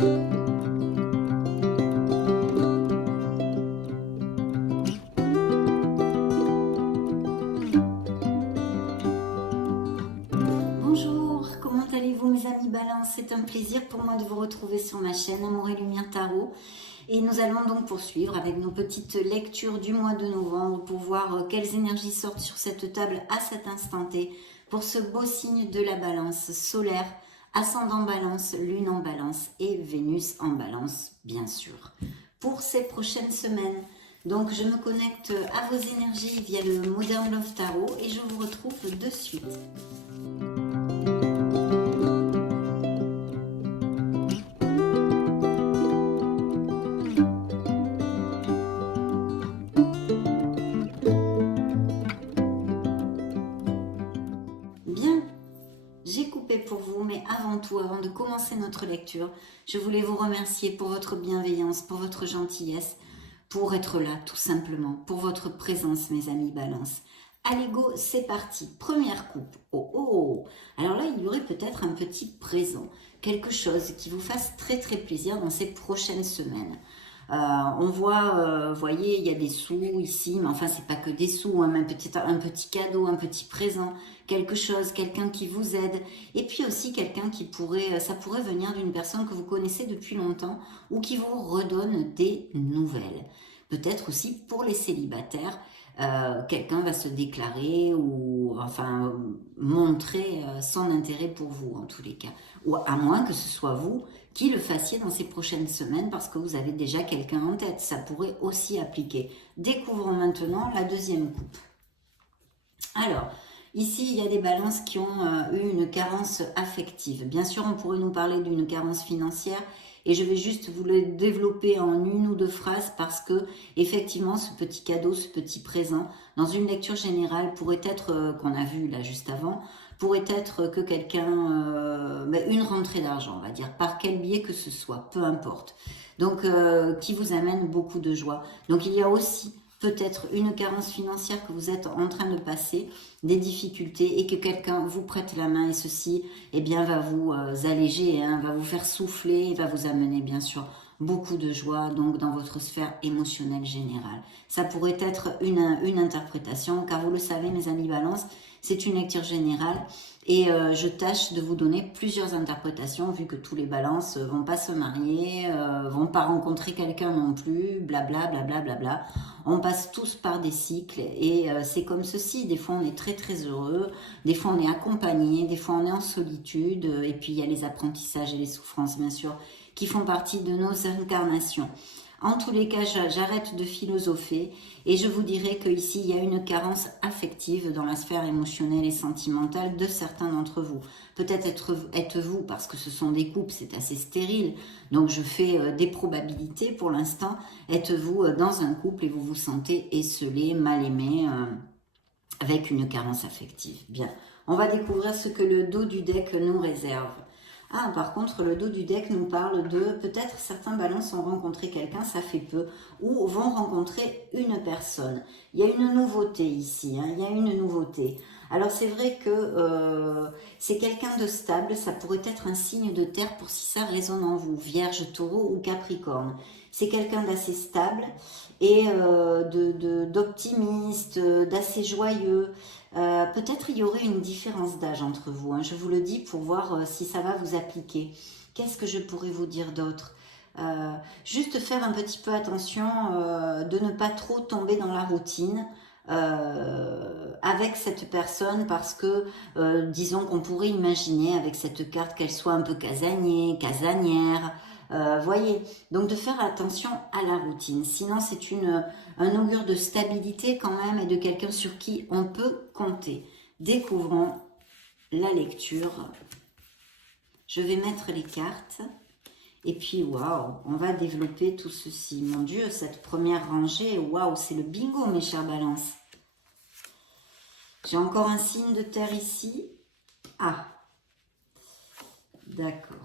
Bonjour, comment allez-vous mes amis Balance? C'est un plaisir pour moi de vous retrouver sur ma chaîne Amour et Lumière Tarot. Et nous allons donc poursuivre avec nos petites lectures du mois de novembre pour voir quelles énergies sortent sur cette table à cet instant T pour ce beau signe de la Balance solaire, ascendant Balance, Lune en Balance et Vénus en Balance, bien sûr, pour ces prochaines semaines. Donc je me connecte à vos énergies via le Modern Love Tarot et je vous retrouve de suite. Bien, j'ai coupé pour vous, mais avant tout, avant de commencer notre lecture, je voulais vous remercier pour votre bienveillance, pour votre gentillesse, pour être là, tout simplement, pour votre présence, mes amis Balance. Allez go, c'est parti. Première coupe. Oh oh. Alors là, il y aurait peut-être un petit présent, quelque chose qui vous fasse très très plaisir dans ces prochaines semaines. On voit, voyez, il y a des sous ici, mais enfin, c'est pas que des sous, hein, mais un petit cadeau, un petit présent, quelque chose, quelqu'un qui vous aide, et puis aussi quelqu'un qui pourrait, ça pourrait venir d'une personne que vous connaissez depuis longtemps ou qui vous redonne des nouvelles. Peut-être aussi pour les célibataires, quelqu'un va se déclarer ou enfin montrer son intérêt pour vous en tous les cas, ou à moins que ce soit vous qui le fassiez dans ces prochaines semaines parce que vous avez déjà quelqu'un en tête. Ça pourrait aussi appliquer. Découvrons maintenant la deuxième coupe. Alors, ici, il y a des balances qui ont eu une carence affective. Bien sûr, on pourrait nous parler d'une carence financière et je vais juste vous le développer en une ou deux phrases parce que, effectivement, ce petit cadeau, ce petit présent, dans une lecture générale, pourrait être, qu'on a vu là juste avant, pourrait être que quelqu'un, une rentrée d'argent, on va dire, par quel biais que ce soit, peu importe. Donc, qui vous amène beaucoup de joie. Donc, il y a aussi peut-être une carence financière que vous êtes en train de passer, des difficultés et que quelqu'un vous prête la main et ceci, eh bien, va vous alléger, hein, va vous faire souffler et va vous amener, bien sûr, beaucoup de joie, donc dans votre sphère émotionnelle générale. Ça pourrait être une interprétation, car vous le savez, mes amis Balance, c'est une lecture générale et je tâche de vous donner plusieurs interprétations vu que tous les balances vont pas se marier, vont pas rencontrer quelqu'un non plus, blabla, blabla, blabla. On passe tous par des cycles et c'est comme ceci. Des fois on est très très heureux, des fois on est accompagné, des fois on est en solitude et puis il y a les apprentissages et les souffrances bien sûr qui font partie de nos incarnations. En tous les cas, j'arrête de philosopher et je vous dirai qu'ici, il y a une carence affective dans la sphère émotionnelle et sentimentale de certains d'entre vous. Peut-être êtes-vous, parce que ce sont des couples, c'est assez stérile, donc je fais des probabilités pour l'instant. Êtes-vous dans un couple et vous vous sentez esselé, mal aimé, avec une carence affective. Bien, on va découvrir ce que le dos du deck nous réserve. Ah, par contre, le dos du deck nous parle de peut-être certains balances ont rencontré quelqu'un, ça fait peu, ou vont rencontrer une personne. Il y a une nouveauté ici, hein, il y a une nouveauté. Alors c'est vrai que c'est quelqu'un de stable, ça pourrait être un signe de terre pour si ça résonne en vous, Vierge, Taureau ou Capricorne. C'est quelqu'un d'assez stable et d'optimiste, d'assez joyeux. Peut-être il y aurait une différence d'âge entre vous, hein, je vous le dis pour voir si ça va vous appliquer. Qu'est-ce que je pourrais vous dire d'autre? Juste faire un petit peu attention de ne pas trop tomber dans la routine avec cette personne parce que disons qu'on pourrait imaginer avec cette carte qu'elle soit un peu casanier, casanière, voyez, donc de faire attention à la routine. Sinon, c'est un augure de stabilité quand même et de quelqu'un sur qui on peut compter. Découvrons la lecture. Je vais mettre les cartes. Et puis, waouh, on va développer tout ceci. Mon Dieu, cette première rangée, waouh, c'est le bingo, mes chers balances. J'ai encore un signe de terre ici. Ah, d'accord.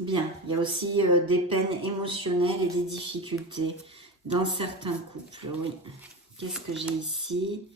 Bien, il y a aussi des peines émotionnelles et des difficultés dans certains couples, oui. Qu'est-ce que j'ai ici?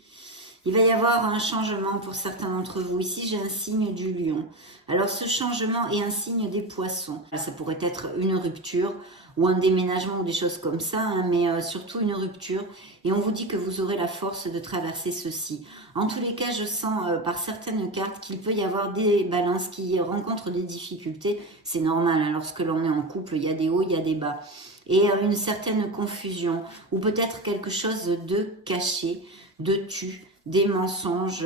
Il va y avoir un changement pour certains d'entre vous. Ici, j'ai un signe du lion. Alors, ce changement est un signe des poissons. Ça pourrait être une rupture ou un déménagement ou des choses comme ça, hein, mais surtout une rupture. Et on vous dit que vous aurez la force de traverser ceci. En tous les cas, je sens par certaines cartes qu'il peut y avoir des balances qui rencontrent des difficultés. C'est normal, hein, lorsque l'on est en couple, il y a des hauts, il y a des bas. Et une certaine confusion, ou peut-être quelque chose de caché, de tu, des mensonges,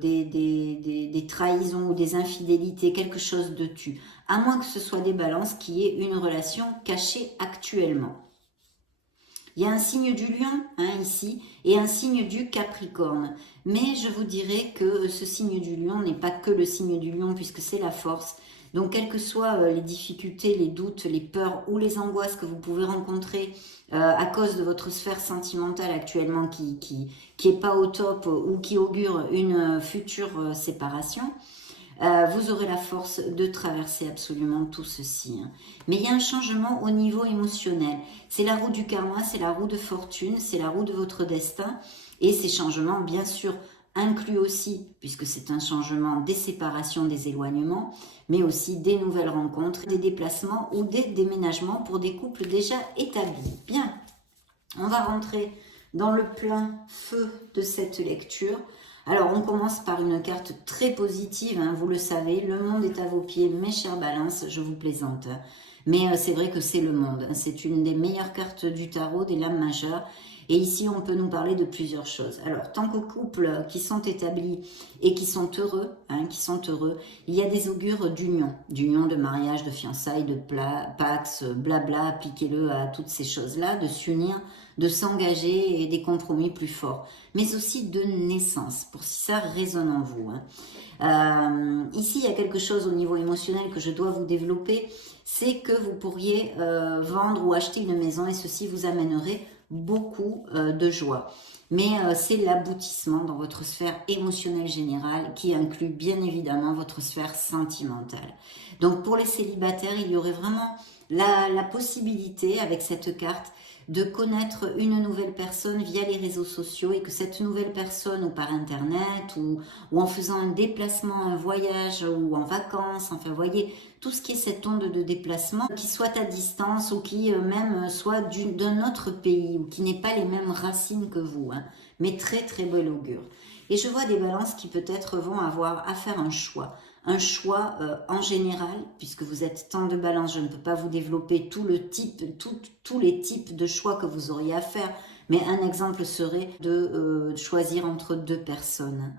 des trahisons ou des infidélités, quelque chose de tu. À moins que ce soit des balances qui aient une relation cachée actuellement. Il y a un signe du lion, hein, ici, et un signe du capricorne. Mais je vous dirais que ce signe du lion n'est pas que le signe du lion, puisque c'est la force. Donc, quelles que soient les difficultés, les doutes, les peurs ou les angoisses que vous pouvez rencontrer à cause de votre sphère sentimentale actuellement qui est pas au top ou qui augure une future séparation, vous aurez la force de traverser absolument tout ceci. Hein. Mais il y a un changement au niveau émotionnel. C'est la roue du karma, c'est la roue de fortune, c'est la roue de votre destin. Et ces changements, bien sûr, incluent aussi, puisque c'est un changement des séparations, des éloignements, mais aussi des nouvelles rencontres, des déplacements ou des déménagements pour des couples déjà établis. Bien, on va rentrer dans le plein feu de cette lecture. Alors, on commence par une carte très positive, hein, vous le savez, le monde est à vos pieds, mes chères balances, je vous plaisante. Mais c'est vrai que c'est le monde, c'est une des meilleures cartes du tarot, des lames majeures. Et ici, on peut nous parler de plusieurs choses. Alors, tant qu'aux couples qui sont établis et qui sont heureux, il y a des augures d'union, de mariage, de fiançailles, de pax, blabla, appliquez-le à toutes ces choses-là, de s'unir, de s'engager et des compromis plus forts, mais aussi de naissance, pour si ça résonne en vous. Hein. Ici, il y a quelque chose au niveau émotionnel que je dois vous développer, c'est que vous pourriez vendre ou acheter une maison et ceci vous amènerait beaucoup de joie. Mais c'est l'aboutissement dans votre sphère émotionnelle générale qui inclut bien évidemment votre sphère sentimentale. Donc pour les célibataires, il y aurait vraiment la possibilité avec cette carte de connaître une nouvelle personne via les réseaux sociaux et que cette nouvelle personne ou par internet ou en faisant un déplacement, un voyage ou en vacances, enfin vous voyez, tout ce qui est cette onde de déplacement, qui soit à distance ou qui même soit d'un autre pays ou qui n'ait pas les mêmes racines que vous, hein, mais très très bel augure. Et je vois des balances qui peut-être vont avoir à faire un choix en général, puisque vous êtes tant de balances, je ne peux pas vous développer tous les types de choix que vous auriez à faire, mais un exemple serait de choisir entre deux personnes,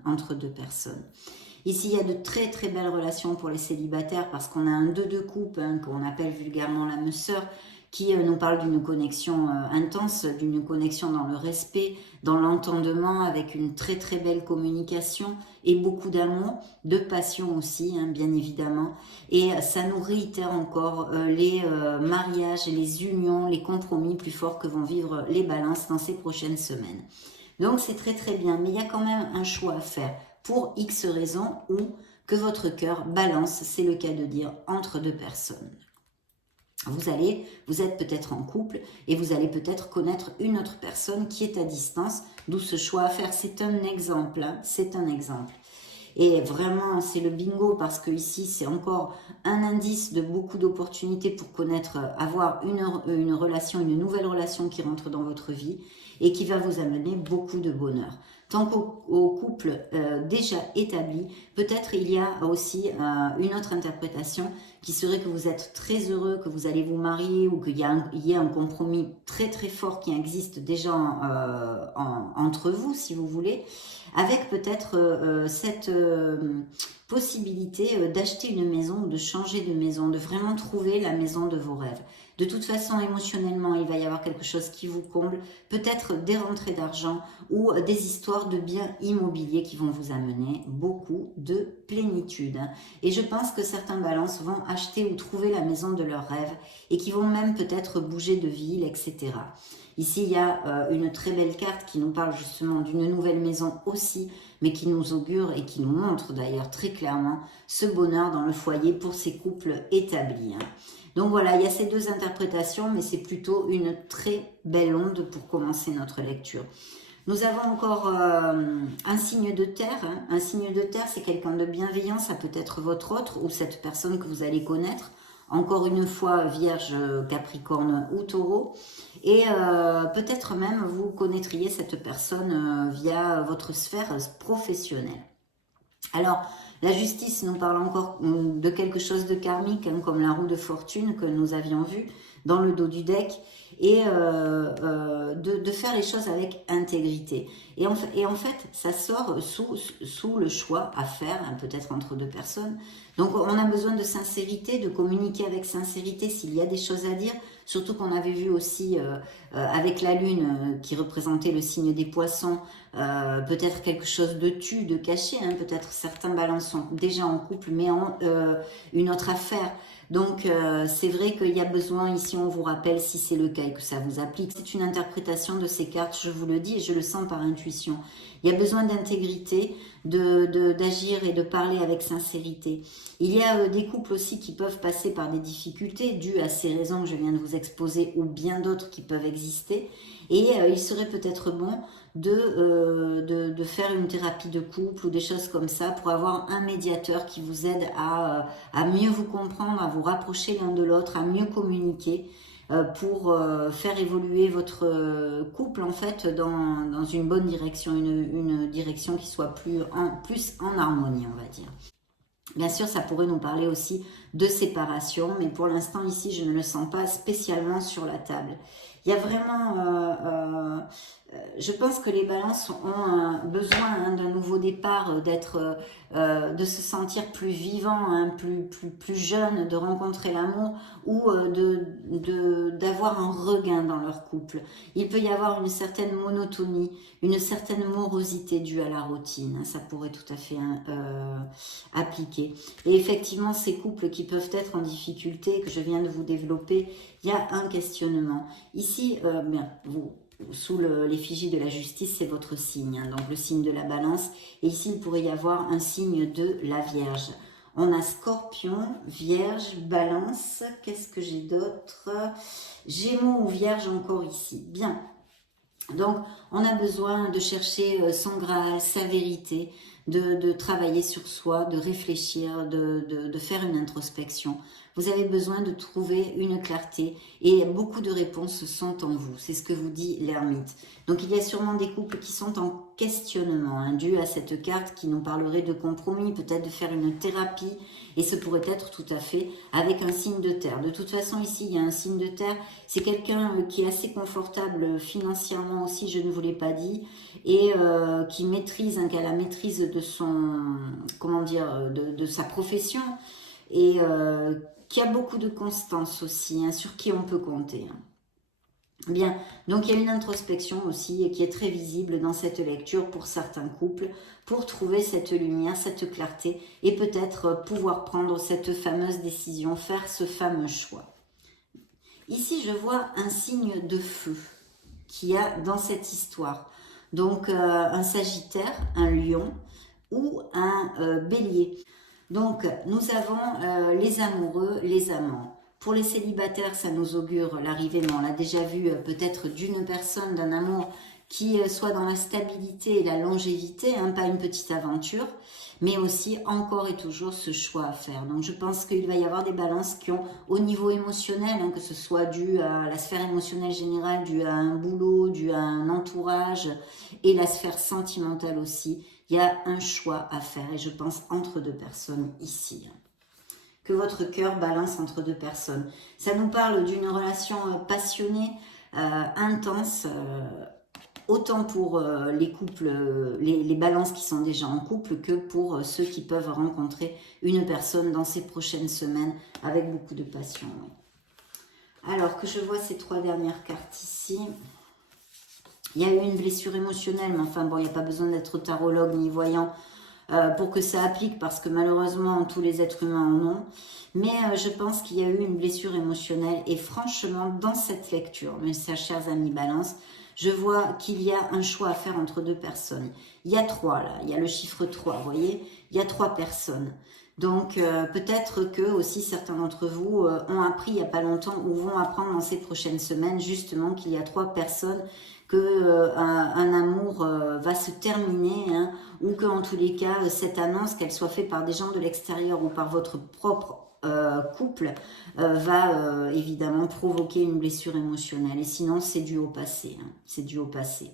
Ici, il y a de très très belles relations pour les célibataires parce qu'on a un 2 de coupe, hein, qu'on appelle vulgairement l'âme sœur, qui nous parle d'une connexion intense, d'une connexion dans le respect, dans l'entendement, avec une très très belle communication et beaucoup d'amour, de passion aussi, hein, bien évidemment. Et ça nous réitère encore les mariages, les unions, les compromis plus forts que vont vivre les balances dans ces prochaines semaines. Donc c'est très très bien, mais il y a quand même un choix à faire pour X raisons ou que votre cœur balance, c'est le cas de dire, entre deux personnes. Vous êtes peut-être en couple et vous allez peut-être connaître une autre personne qui est à distance, d'où ce choix à faire. C'est un exemple, hein, c'est un exemple. Et vraiment, c'est le bingo parce que ici, c'est encore un indice de beaucoup d'opportunités pour connaître, avoir une relation, une nouvelle relation qui rentre dans votre vie et qui va vous amener beaucoup de bonheur. Tant qu'au couple déjà établi, peut-être il y a aussi une autre interprétation qui serait que vous êtes très heureux, que vous allez vous marier ou qu'il y ait un compromis très très fort qui existe déjà entre vous, si vous voulez, avec peut-être cette possibilité d'acheter une maison ou de changer de maison, de vraiment trouver la maison de vos rêves. De toute façon, émotionnellement, il va y avoir quelque chose qui vous comble, peut-être des rentrées d'argent ou des histoires de biens immobiliers qui vont vous amener beaucoup de plénitude. Et je pense que certains balances vont acheter ou trouver la maison de leurs rêves et qui vont même peut-être bouger de ville, etc. Ici, il y a une très belle carte qui nous parle justement d'une nouvelle maison aussi, mais qui nous augure et qui nous montre d'ailleurs très clairement ce bonheur dans le foyer pour ces couples établis. Hein. Donc voilà, il y a ces deux interprétations, mais c'est plutôt une très belle onde pour commencer notre lecture. Nous avons encore à signe de terre. Hein. Un signe de terre, c'est quelqu'un de bienveillant, ça peut être votre autre ou cette personne que vous allez connaître. Encore une fois, Vierge, Capricorne ou Taureau. Et peut-être même vous connaîtriez cette personne via votre sphère professionnelle. Alors, la justice nous parle encore de quelque chose de karmique, hein, comme la roue de fortune que nous avions vu dans le dos du deck, et de faire les choses avec intégrité. Et en fait, ça sort sous le choix à faire, hein, peut-être entre deux personnes. Donc, on a besoin de sincérité, de communiquer avec sincérité s'il y a des choses à dire, surtout qu'on avait vu aussi avec la lune qui représentait le signe des poissons, peut-être quelque chose de de caché, hein, peut-être certains balances sont déjà en couple, mais en une autre affaire. Donc, c'est vrai qu'il y a besoin, ici on vous rappelle, si c'est le cas et que ça vous applique, c'est une interprétation de ces cartes, je vous le dis et je le sens par intuition. Il y a besoin d'intégrité, d'agir et de parler avec sincérité. Il y a des couples aussi qui peuvent passer par des difficultés dues à ces raisons que je viens de vous exposer ou bien d'autres qui peuvent exister. Et il serait peut-être bon de faire une thérapie de couple ou des choses comme ça pour avoir un médiateur qui vous aide à mieux vous comprendre, à vous rapprocher l'un de l'autre, à mieux communiquer pour faire évoluer votre couple en fait dans une bonne direction, une direction qui soit plus en harmonie, on va dire. Bien sûr, ça pourrait nous parler aussi de séparation, mais pour l'instant ici, je ne le sens pas spécialement sur la table. Il y a vraiment, je pense que les balances ont besoin d'un nouveau départ, de se sentir plus vivant, hein, plus jeune, de rencontrer l'amour ou d'avoir un regain dans leur couple. Il peut y avoir une certaine monotonie, une certaine morosité due à la routine. Hein, ça pourrait tout à fait appliquer. Et effectivement, ces couples qui peuvent être en difficulté, que je viens de vous développer, il y a un questionnement. Ici, sous l'effigie de la justice, c'est votre signe, hein, donc le signe de la balance. Et ici, il pourrait y avoir un signe de la Vierge. On a Scorpion, Vierge, Balance. Qu'est-ce que j'ai d'autre? Gémeaux ou Vierge encore ici. Bien. Donc, on a besoin de chercher son Graal, sa vérité, de travailler sur soi, de réfléchir, de faire une introspection. Vous avez besoin de trouver une clarté et beaucoup de réponses sont en vous. C'est ce que vous dit l'ermite. Donc, il y a sûrement des couples qui sont en questionnement, hein, dû à cette carte qui nous parlerait de compromis, peut-être de faire une thérapie. Et ce pourrait être tout à fait avec un signe de terre. De toute façon, ici, il y a un signe de terre. C'est quelqu'un qui est assez confortable financièrement aussi, je ne vous l'ai pas dit, et qui maîtrise, hein, qui a la maîtrise de son, comment dire, de sa profession, et qui a beaucoup de constance aussi, hein, sur qui on peut compter. Hein. Bien, donc il y a une introspection aussi qui est très visible dans cette lecture pour certains couples, pour trouver cette lumière, cette clarté et peut-être pouvoir prendre cette fameuse décision, faire ce fameux choix. Ici, je vois un signe de feu qu'il y a dans cette histoire. Donc un Sagittaire, un Lion ou un Bélier. Donc nous avons les amoureux, les amants. Pour les célibataires, ça nous augure l'arrivée, mais on l'a déjà vu, peut-être d'une personne, d'un amour qui soit dans la stabilité et la longévité, hein, pas une petite aventure, mais aussi encore et toujours ce choix à faire. Donc je pense qu'il va y avoir des balances qui ont au niveau émotionnel, hein, que ce soit dû à la sphère émotionnelle générale, dû à un boulot, dû à un entourage, et la sphère sentimentale aussi. Il y a un choix à faire, et je pense entre deux personnes ici. Que votre cœur balance entre deux personnes. Ça nous parle d'une relation passionnée, intense, autant pour les couples, les balances qui sont déjà en couple, que pour ceux qui peuvent rencontrer une personne dans ces prochaines semaines avec beaucoup de passion. Oui. Alors que je vois ces trois dernières cartes ici, il y a eu une blessure émotionnelle, mais enfin bon, il n'y a pas besoin d'être tarologue ni voyant pour que ça applique, parce que malheureusement tous les êtres humains en ont, mais je pense qu'il y a eu une blessure émotionnelle, et franchement dans cette lecture, mes chers amis Balance, je vois qu'il y a un choix à faire entre deux personnes. Il y a trois là, il y a le chiffre 3, vous voyez, il y a trois personnes. Donc peut-être que aussi certains d'entre vous ont appris il n'y a pas longtemps ou vont apprendre dans ces prochaines semaines justement qu'il y a trois personnes que un amour va se terminer, hein, ou que en tous les cas, cette annonce, qu'elle soit faite par des gens de l'extérieur ou par votre propre couple, va évidemment provoquer une blessure émotionnelle. Et sinon, c'est dû au passé. Hein, c'est dû au passé.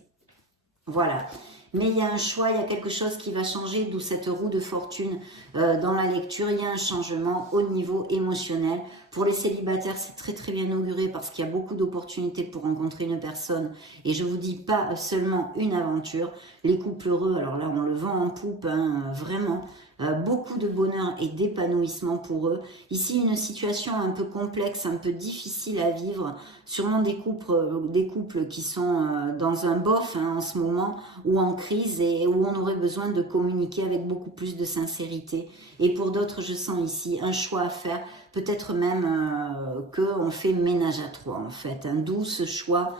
Voilà. Mais il y a un choix, il y a quelque chose qui va changer, d'où cette roue de fortune dans la lecture. Il y a un changement au niveau émotionnel. Pour les célibataires, c'est très très bien auguré parce qu'il y a beaucoup d'opportunités pour rencontrer une personne. Et je vous dis pas seulement une aventure. Les couples heureux, alors là on le vend en poupe, hein, vraiment. Beaucoup de bonheur et d'épanouissement pour eux. Ici, une situation un peu complexe, un peu difficile à vivre. Sûrement des couples qui sont dans un bof, hein, en ce moment, ou en crise, et où on aurait besoin de communiquer avec beaucoup plus de sincérité. Et pour d'autres, je sens ici un choix à faire, peut-être même qu'on fait ménage à trois, en fait. Un douce choix,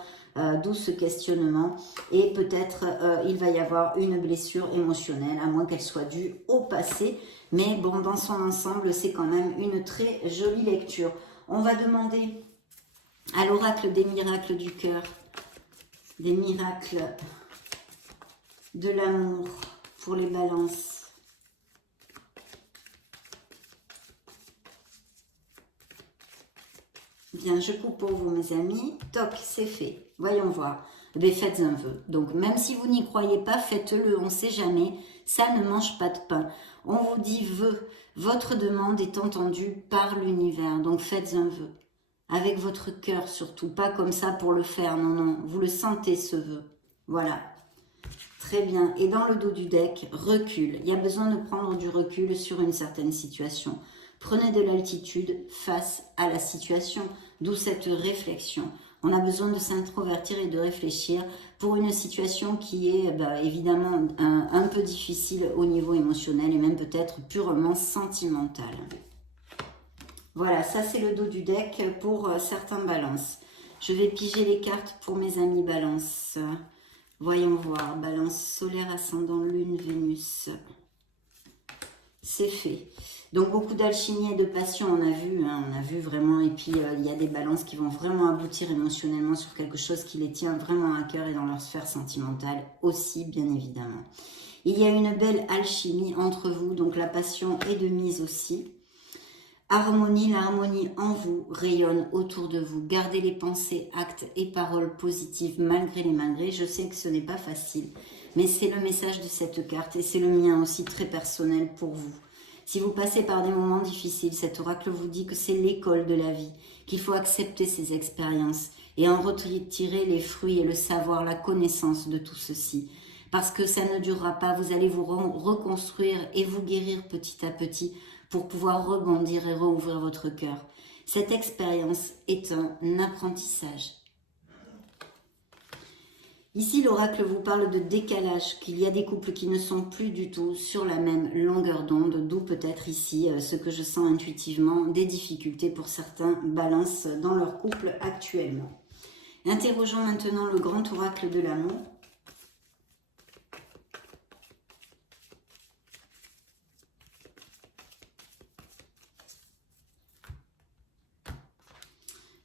d'où ce questionnement, et peut-être il va y avoir une blessure émotionnelle, à moins qu'elle soit due au passé, mais bon, dans son ensemble, c'est quand même une très jolie lecture. On va demander à l'oracle des miracles du cœur, des miracles de l'amour pour les balances. Bien, je coupe pour vous, mes amis. Toc, c'est fait. Voyons voir. Mais faites un vœu. Donc, même si vous n'y croyez pas, faites-le. On ne sait jamais. Ça ne mange pas de pain. On vous dit vœu. Votre demande est entendue par l'univers. Donc, faites un vœu. Avec votre cœur surtout. Pas comme ça pour le faire. Non, non. Vous le sentez, ce vœu. Voilà. Très bien. Et dans le dos du deck, recul. Il y a besoin de prendre du recul sur une certaine situation. Prenez de l'altitude face à la situation, d'où cette réflexion. On a besoin de s'introvertir et de réfléchir pour une situation qui est évidemment un peu difficile au niveau émotionnel et même peut-être purement sentimental. Voilà, ça c'est le dos du deck pour certains balances. Je vais piger les cartes pour mes amis balance. Voyons voir, balance solaire, ascendant, lune, Vénus. C'est fait. Donc beaucoup d'alchimie et de passion, on a vu vraiment, et puis il y a des balances qui vont vraiment aboutir émotionnellement sur quelque chose qui les tient vraiment à cœur et dans leur sphère sentimentale aussi, bien évidemment. Il y a une belle alchimie entre vous, donc la passion est de mise aussi. Harmonie, l'harmonie en vous rayonne autour de vous. Gardez les pensées, actes et paroles positives malgré les malgrés. Je sais que ce n'est pas facile, mais c'est le message de cette carte et c'est le mien aussi très personnel pour vous. Si vous passez par des moments difficiles, cet oracle vous dit que c'est l'école de la vie, qu'il faut accepter ces expériences et en retirer les fruits et le savoir, la connaissance de tout ceci. Parce que ça ne durera pas, vous allez vous reconstruire et vous guérir petit à petit pour pouvoir rebondir et rouvrir votre cœur. Cette expérience est un apprentissage. Ici, l'oracle vous parle de décalage, qu'il y a des couples qui ne sont plus du tout sur la même longueur d'onde, d'où peut-être ici ce que je sens intuitivement, des difficultés pour certains balances dans leur couple actuellement. Interrogeons maintenant le grand oracle de l'amour.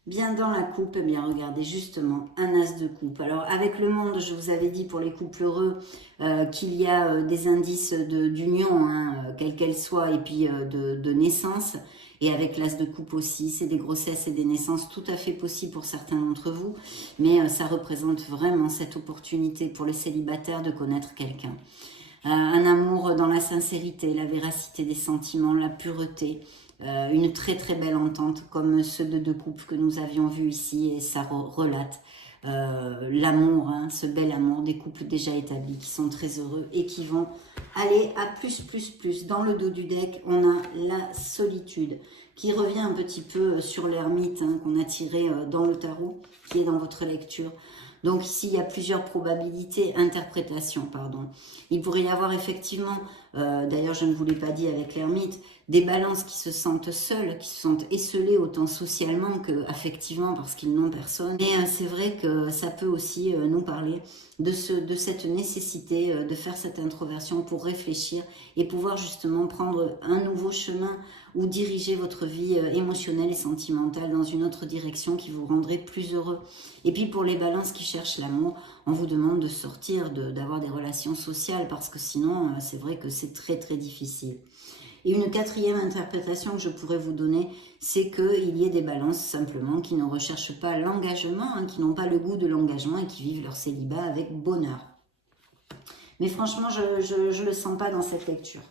Bien dans la coupe, eh bien regardez justement un as de coupe. Alors avec le monde, je vous avais dit pour les couples heureux qu'il y a des indices d'union, hein, quelle qu'elle soit, et puis de naissance. Et avec l'as de coupe aussi, c'est des grossesses et des naissances tout à fait possibles pour certains d'entre vous. Mais ça représente vraiment cette opportunité pour les célibataires de connaître quelqu'un. Un amour dans la sincérité, la véracité des sentiments, la pureté. Une très très belle entente comme ceux de deux couples que nous avions vus ici et ça relate l'amour, hein, ce bel amour des couples déjà établis qui sont très heureux et qui vont aller à plus. Dans le dos du deck, on a la solitude qui revient un petit peu sur l'ermite, hein, qu'on a tiré dans le tarot, qui est dans votre lecture. Donc ici, il y a plusieurs probabilités, interprétations, pardon. Il pourrait y avoir effectivement, d'ailleurs je ne vous l'ai pas dit avec l'ermite, des balances qui se sentent seules, qui se sentent esselées autant socialement que affectivement parce qu'ils n'ont personne. Et c'est vrai que ça peut aussi nous parler de cette nécessité de faire cette introversion pour réfléchir et pouvoir justement prendre un nouveau chemin ou diriger votre vie émotionnelle et sentimentale dans une autre direction qui vous rendrait plus heureux. Et puis pour les balances qui cherchent l'amour, on vous demande de sortir, d'avoir des relations sociales, parce que sinon, c'est vrai que c'est très très difficile. Et une quatrième interprétation que je pourrais vous donner, c'est qu'il y ait des balances simplement qui ne recherchent pas l'engagement, hein, qui n'ont pas le goût de l'engagement et qui vivent leur célibat avec bonheur. Mais franchement, je ne le sens pas dans cette lecture.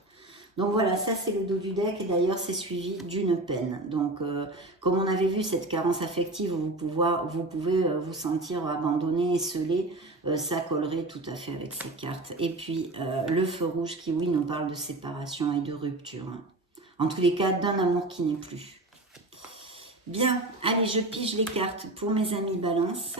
Donc voilà, ça c'est le dos du deck et d'ailleurs c'est suivi d'une peine. Donc comme on avait vu cette carence affective où vous pouvez vous sentir abandonné, esselé, ça collerait tout à fait avec ces cartes. Et puis le feu rouge qui oui nous parle de séparation et de rupture. Hein. En tous les cas d'un amour qui n'est plus. Bien, allez je pige les cartes pour mes amis Balance.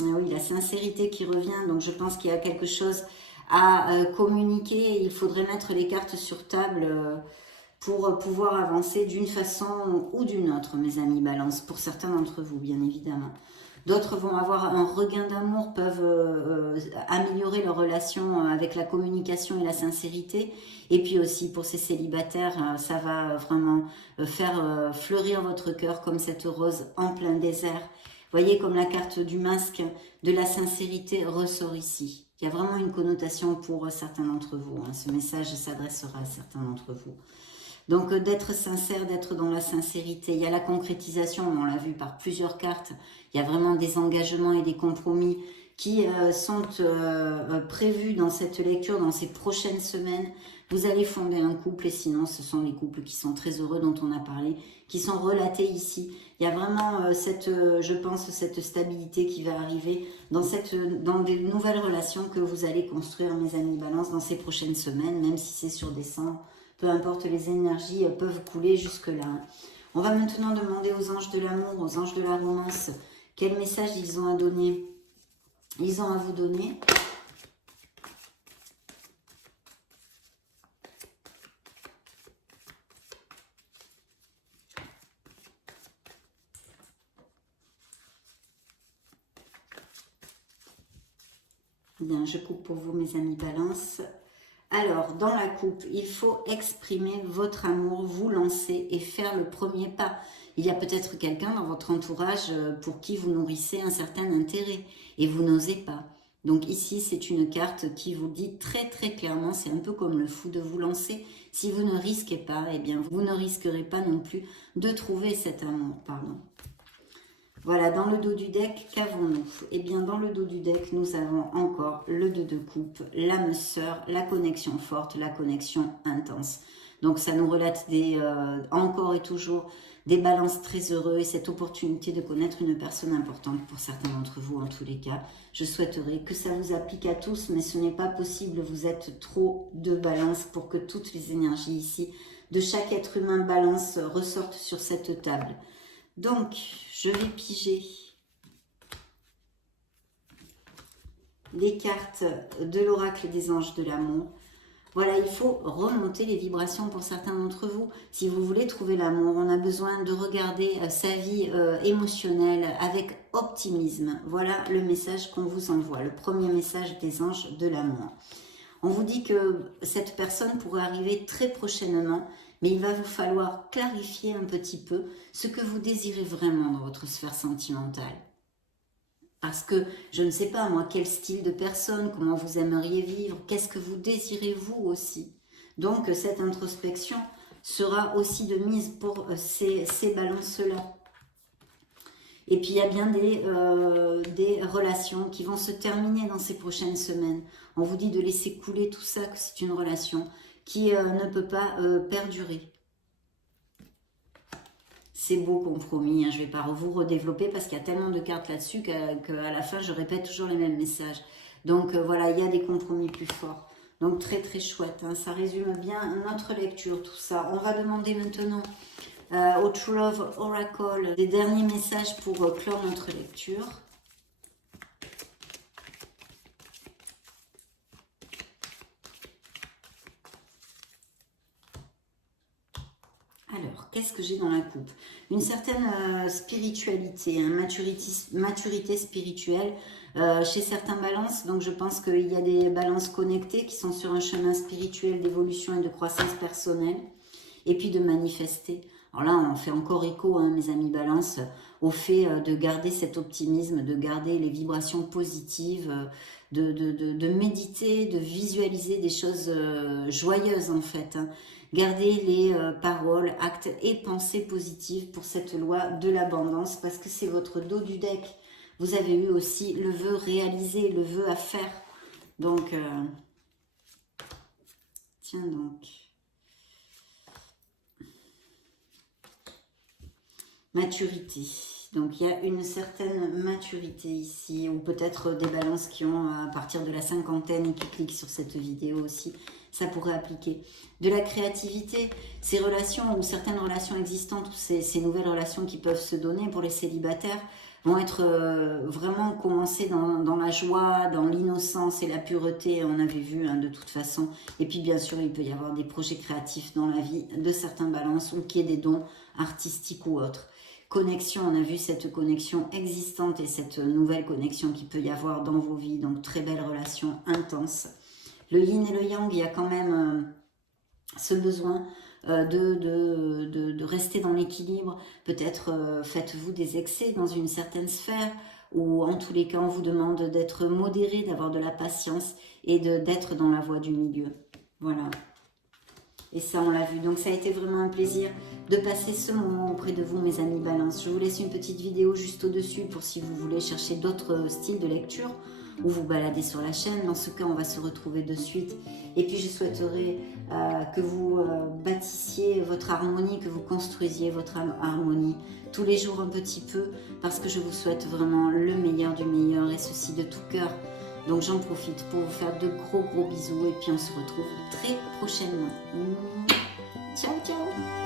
Ah oui, la sincérité qui revient, donc je pense qu'il y a quelque chose à communiquer. Il faudrait mettre les cartes sur table pour pouvoir avancer d'une façon ou d'une autre, mes amis Balance, pour certains d'entre vous, bien évidemment. D'autres vont avoir un regain d'amour, peuvent améliorer leur relation avec la communication et la sincérité. Et puis aussi, pour ces célibataires, ça va vraiment faire fleurir votre cœur comme cette rose en plein désert. Vous voyez comme la carte du masque de la sincérité ressort ici. Il y a vraiment une connotation pour certains d'entre vous. Hein. Ce message s'adressera à certains d'entre vous. Donc d'être sincère, d'être dans la sincérité. Il y a la concrétisation, on l'a vu par plusieurs cartes. Il y a vraiment des engagements et des compromis qui sont prévus dans cette lecture, dans ces prochaines semaines. Vous allez fonder un couple et sinon ce sont les couples qui sont très heureux dont on a parlé, qui sont relatés ici. Il y a vraiment je pense, cette stabilité qui va arriver dans des nouvelles relations que vous allez construire, mes amis Balance, dans ces prochaines semaines, même si c'est sur décembre. Peu importe, les énergies peuvent couler jusque-là. On va maintenant demander aux anges de l'amour, aux anges de la romance, quel message ils ont à donner. Ils ont à vous donner. Bien, je coupe pour vous, mes amis Balance. Alors, dans la coupe, il faut exprimer votre amour, vous lancer et faire le premier pas. Il y a peut-être quelqu'un dans votre entourage pour qui vous nourrissez un certain intérêt et vous n'osez pas. Donc ici, c'est une carte qui vous dit très très clairement, c'est un peu comme le fou de vous lancer. Si vous ne risquez pas, eh bien vous ne risquerez pas non plus de trouver cet amour. Pardon. Voilà, dans le dos du deck, qu'avons-nous? Eh bien, dans le dos du deck, nous avons encore le 2 de coupe, l'âme sœur, la connexion forte, la connexion intense. Donc, ça nous relate encore et toujours des balances très heureux et cette opportunité de connaître une personne importante pour certains d'entre vous, en tous les cas. Je souhaiterais que ça vous applique à tous, mais ce n'est pas possible. Vous êtes trop de balance pour que toutes les énergies ici de chaque être humain balance ressortent sur cette table. Donc, je vais piger les cartes de l'oracle des anges de l'amour. Voilà, il faut remonter les vibrations pour certains d'entre vous. Si vous voulez trouver l'amour, on a besoin de regarder sa vie émotionnelle avec optimisme. Voilà le message qu'on vous envoie, le premier message des anges de l'amour. On vous dit que cette personne pourrait arriver très prochainement, mais il va vous falloir clarifier un petit peu ce que vous désirez vraiment dans votre sphère sentimentale. Parce que je ne sais pas moi, quel style de personne, comment vous aimeriez vivre, qu'est-ce que vous désirez vous aussi. Donc cette introspection sera aussi de mise pour ces balances-là. Et puis il y a bien des relations qui vont se terminer dans ces prochaines semaines. On vous dit de laisser couler tout ça, que c'est une relation qui ne peut pas perdurer. C'est beau compromis, hein. Je ne vais pas vous redévelopper parce qu'il y a tellement de cartes là-dessus qu'à la fin je répète toujours les mêmes messages. Donc voilà, il y a des compromis plus forts. Donc très très chouette, hein. Ça résume bien notre lecture, tout ça. On va demander maintenant au True Love Oracle des derniers messages pour clore notre lecture. Alors, qu'est-ce que j'ai dans la coupe? Une certaine spiritualité, hein, maturité spirituelle chez certains balances. Donc, je pense qu'il y a des balances connectées qui sont sur un chemin spirituel d'évolution et de croissance personnelle. Et puis de manifester Alors là, on fait encore écho, hein, mes amis Balance, au fait de garder cet optimisme, de garder les vibrations positives, de méditer, de visualiser des choses joyeuses en fait. Hein. Gardez les paroles, actes et pensées positives pour cette loi de l'abondance parce que c'est votre dos du deck. Vous avez eu aussi le vœu réalisé, le vœu à faire. Donc, tiens donc. Maturité. Donc, il y a une certaine maturité ici, ou peut-être des balances qui ont à partir de la cinquantaine et qui cliquent sur cette vidéo aussi. Ça pourrait appliquer. De la créativité, ces relations ou certaines relations existantes, ou ces nouvelles relations qui peuvent se donner pour les célibataires, vont être vraiment commencées dans la joie, dans l'innocence et la pureté, on avait vu hein, de toute façon. Et puis bien sûr, il peut y avoir des projets créatifs dans la vie de certains balances ou qu'il y ait des dons artistiques ou autres. Connexion, on a vu cette connexion existante et cette nouvelle connexion qu'il peut y avoir dans vos vies, donc très belle relation intense. Le yin et le yang, il y a quand même ce besoin de rester dans l'équilibre. Peut-être faites-vous des excès dans une certaine sphère ou en tous les cas, on vous demande d'être modéré, d'avoir de la patience et d'être dans la voie du milieu. Voilà. Et ça, on l'a vu. Donc, ça a été vraiment un plaisir de passer ce moment auprès de vous, mes amis Balance. Je vous laisse une petite vidéo juste au-dessus pour si vous voulez chercher d'autres styles de lecture ou vous balader sur la chaîne. Dans ce cas, on va se retrouver de suite. Et puis, je souhaiterais que vous bâtissiez votre harmonie, que vous construisiez votre harmonie tous les jours un petit peu parce que je vous souhaite vraiment le meilleur du meilleur et ceci de tout cœur. Donc j'en profite pour vous faire de gros bisous et puis on se retrouve très prochainement. Ciao ciao.